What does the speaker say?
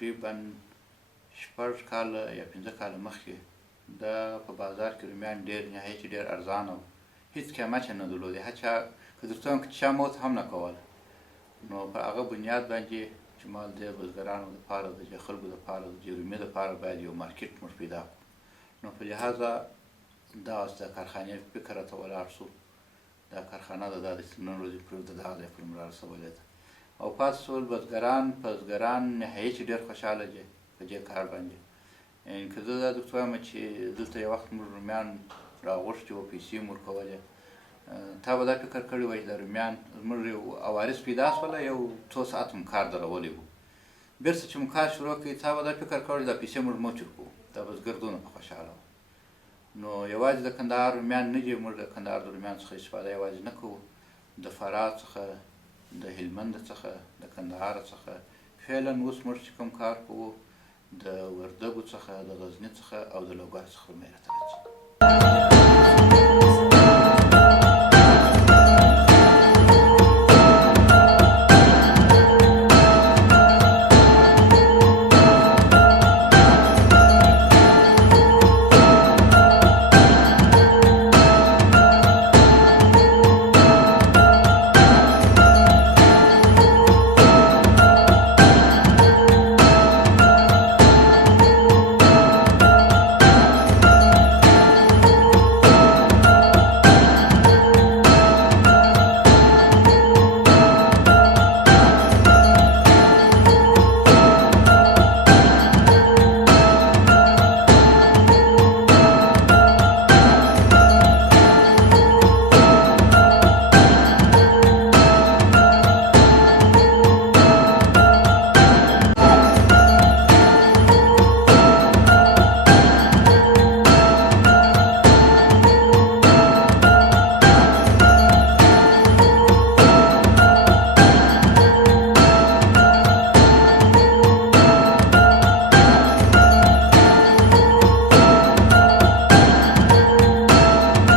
تقریبا 6 کاله یا 15 کاله مخکې دا په بازار کې رومیان ډېر نهایت ډېر ارزانه وو، هېڅ قیمت یې نه درلودی، هچا که درته ووایم که چا موت هم نه کوله. نو په هغه بنیاد باندې چې ما د بزګرانو دپاره د دې خلکو دپاره د دې رومي دپاره باید یو مارکېټ موږ پیدا کړو. نو په لحاظه دغسې د کارخانې فکر راته ولاړ شو. دا کارخانه ده دا داسې نن ورځې پورې د دغه ځای پورې مو رارسولې ده او پاتې شول بزګران نهایت ډېر خوشحاله دي په دې کار باندې. یعنې که زه دا درته ووایم چې دلته یو وخت موږ رومیان راغوښتي وو، پیسې مو ورکولې، تا به دا فکر کړی وای دا رومیان زموږ یو عوارض پیدا شوله، یو څو ساعت مو کار درولی وو، بیرته چې مو کار شروع کړئ تا به دا فکر کړی دا پیسې موږ مه چورکوو. دا بزګر دونه په خوشحاله وو. نو یوازې د کندهار رومیان نه دي، موږ د کندهار د رومیان څخه استفاده یوازې نه کوو، د فراه څخه، د هلمند څخه، د کندهار څخه فعلا اوس موږ چې کوم کار کوو د وردګو څخه، د غزني څخه او د لوګر څخه رومۍ راته راځي.